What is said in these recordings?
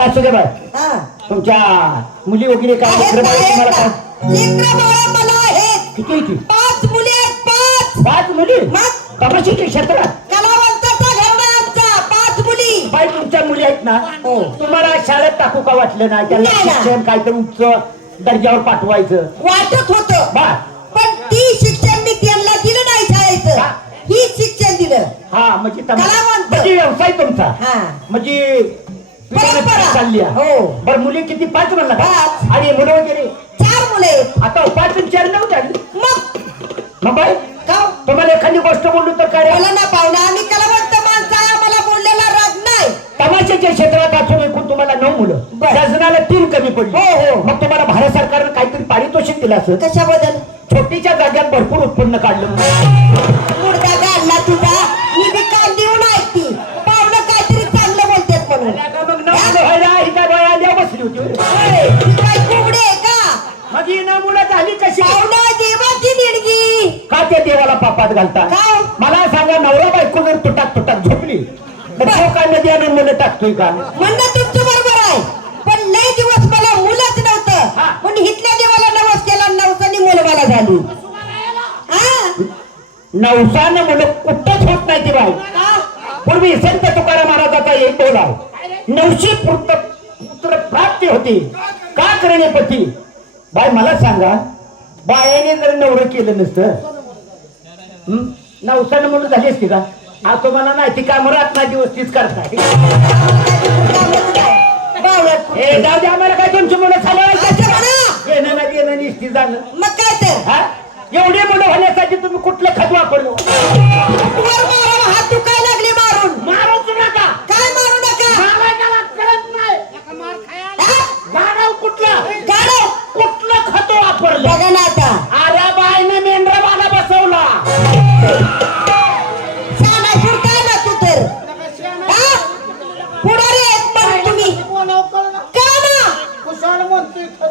असू दे हा. तुमच्या मुली वगैरे काय लेकरं बाळं तुम्हाला काय? मला आहेत. किती पाच मुली आहेत पाच. पाच मुली? मग? कमाशीच्या क्षेत्रात? कलावंताचा घरडा आमचा पाच मुली. बाई तुमच्या मुली आहेत ना? हो. तुम्हाला शाळेत टाकू का वाटलं ना त्यांना नाही ना. शिक्षण काहीतरी उच्च दर्जावर पाठवायचं. वाटत होत. बा पण ती शिक्षण मी त्यांना दिलं नाही शाळेचं. का? ही शिक्षण दिलं. हा म्हणजे तम- कलावंत. म्हणजे व्यवसाय तुमचा. हा. म्हणजे परंपरा. चालली आहे. हो. बरं मुली किती पाच म्हणला का पाच. आणि मुलं वगैरे चार मुले आता पाच आणि चार नऊ झाली मग मग बाई का तुम्हाला एखादी गोष्ट बोललो तर काय रे? बोला ना पाहुणा आम्ही कलावंत माणसं आहे, आम्हाला बोललेला राग नाही तमाशाच्या क्षेत्रात असून एकूण तुम्हाला नऊ मुलं बरं. शासनाला तीन कमी पडली हो, हो. मग तुम्हाला भारत सरकारनं काहीतरी पारितोषिक दिलं असं कशाबद्दल छोटीच्या जाग्यात भरपूर उत्पन्न काढलं बसली होती होय. होय, ही काय कोंबडी आहे का मग ही झाली कशी पाहुणा देवाची देणगी का त्या देवाला पापात घालता का? मला सांगा नवरा बायको जर तुटाक तुटाक झोपली तर. तो काय नदी आणून मुलं टाकतोय का म्हणणं तुमचं बरोबर आहे पण लय दिवस मला मुलंच नव्हतं हा. पण हिथल्या देवाला नवस केला नवसानी मुलं मला झाली हा? नवसानं मुलं कुठंच होत नाही ती बाई का? पूर्वी संत तुकाराम महाराजाचा एक बोल आहे नवशी पुत्र पुत्र प्राप्ती होती. का करणे पती? बाय मला सांगा. बायाने जर नवरं केलं नसतं हं? नवसानं मुलं झाली असती का? आ तुम्हाला नाही ती कामं रात नाही दिवस तीच करताय. कुठे? हे जाऊ दे आम्हाला काय तुमची मुलं म्हणा. येणं ना येणं निस्ती जाणं. मग काय तर? हा? एवढे मुलं होण्यासाठी तुम्ही कुठलं खत वापरलो?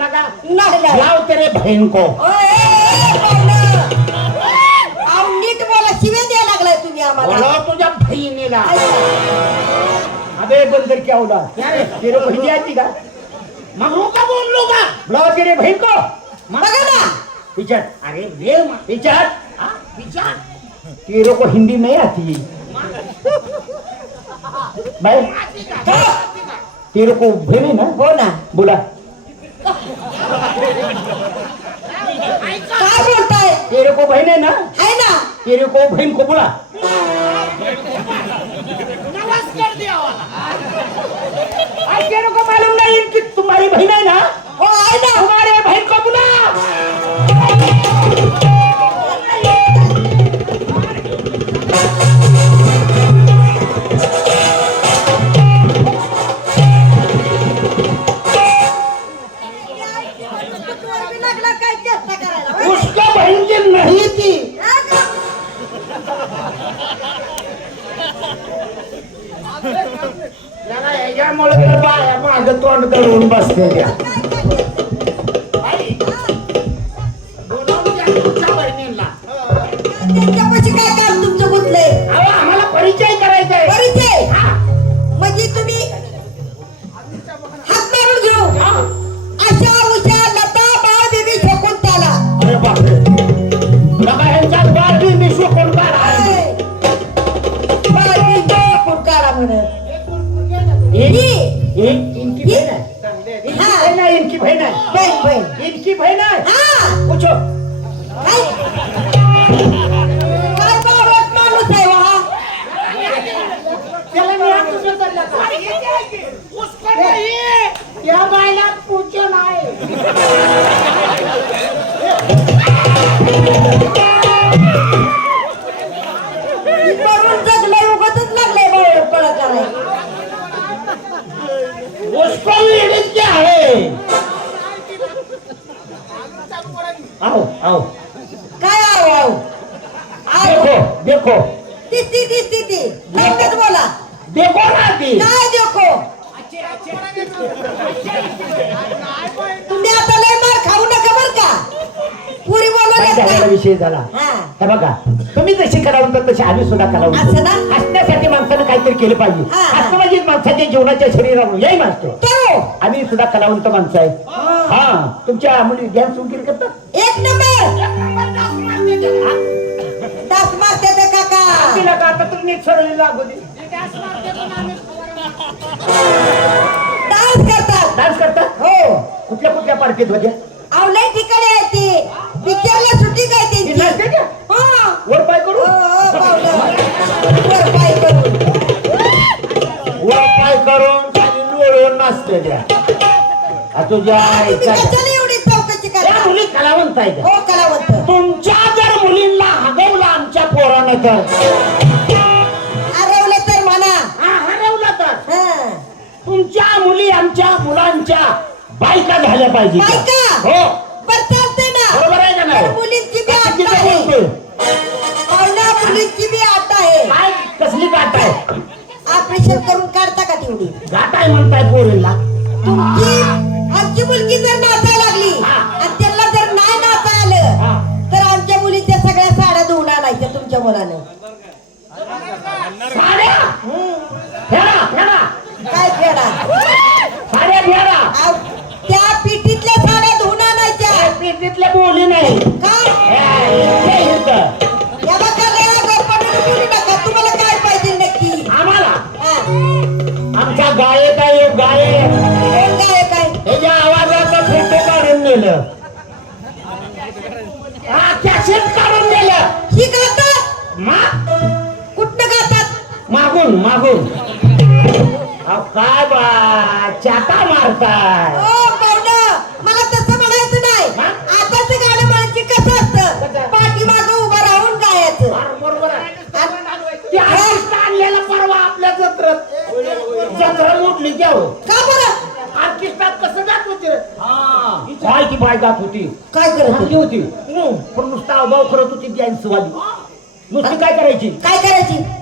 नाही. लाव तेरे बहीण को। नीट बोला शिवे द्यायला लागलाय तुम्ही आम्हाला। बोलाव तुझ्या बहिणीला अबे बंदर क्या होगा तेरे बहिणी का? मग का बोललो का? बुलाओ तेरे बहन को। बघा ना विचार अरे विचार हाँ, विचार तेरे को हिंदी नहीं आती। भाई तेरे को बहन है ना। हो ना। बोला। काय बोलताय? तेरे को बहन है ना? आहे ना? तेरे को बहन को बोला. अरे तेरे को मालूम नहीं कि तुम्हारी करून बसते त्या. हाँ। बहन है इनकी बहन है बहीण बहीण इनकी बहन है हा पूछो काय काय बावळट माणूस आहे वा त्याला मी अगोदर धरलं का? उसका नहीं. त्या बायला पूछो नाही आओ आओ काय आव आव आव देखो देखो. ती ती ती लवकर बोला. देखो ना ती. काय देखो? तुम्ही आता लय मार खाऊ नका बर का? पुरी झालेला का विषय झाला. हा. हे बघा तुम्ही जशी कलावंत तशी आम्ही सुद्धा कलावंत असं ना? हसण्यासाठी माणसानं काहीतरी केलं पाहिजे. हा, हा. हसणं म्हणजे माणसाच्या जीवनाच्या शरीरावर. यही माणसं तो. आम्ही सुद्धा कलावंत माणसं आहे. हा. तुमच्या मुली डान्स वगैरे करतात एक नंबर. डास मारते ते काका. तिला का आता तर नीट सरळी लागू दे. डान्स करतात. डान्स करतात? हो. कुठल्या कुठल्या पार्टीत होत्या? आ तुझ्या तुम्ही आईचा कशाला एवढी चौकशी त्या करता मुली कलावंत आहेत. हो कलावंत. तुमच्या जर मुलींना हगवलं आमच्या पोरानं तर? आरवलं तर म्हणा. हा हरवलं तर? हा. तुमच्या मुली आमच्या मुलांच्या बायका झाल्या पाहिजे बायका? हो. बरं ना. बरोबर आहे का नाही? तर मुलींची बी किती आहे. बोलतोय? पाहुण्या मुलींची बी आट आहे. काय? कसली गाठ आहे? ऑपरेशन करून काढता का तेवढी? गाठ आहे म्हणताय पोरीला तुमची मुलगी जर नाचायला लागली. आणि त्यांना जर नाही नाचा आलं. तर आमच्या मुलीच्या सगळ्या साड्या धुवून आणायच्या तुमच्या मुलानं. काय फेडा? त्या पिठीतल्या साड्या धुवून आणायच्या. तिथल्या बोली नाही. काय मागून मागून. काय बा चाटा मारताय. ओ मला तसं म्हणायचं नाही? आताच गाणं म्हणायची कसं असतं? कसं? पाठीमागं उभं राहून गायचं. बरोबर आणलेला परवा आपल्या जत्रेत जत्रा मोडली त्या हो. का बरं? आर्टिस्टात कसं जात होते काय ती बाय जात होती काय करत होती? पण नुसता अभाव करत होती वाली नुसती काय करायची? काय करायची?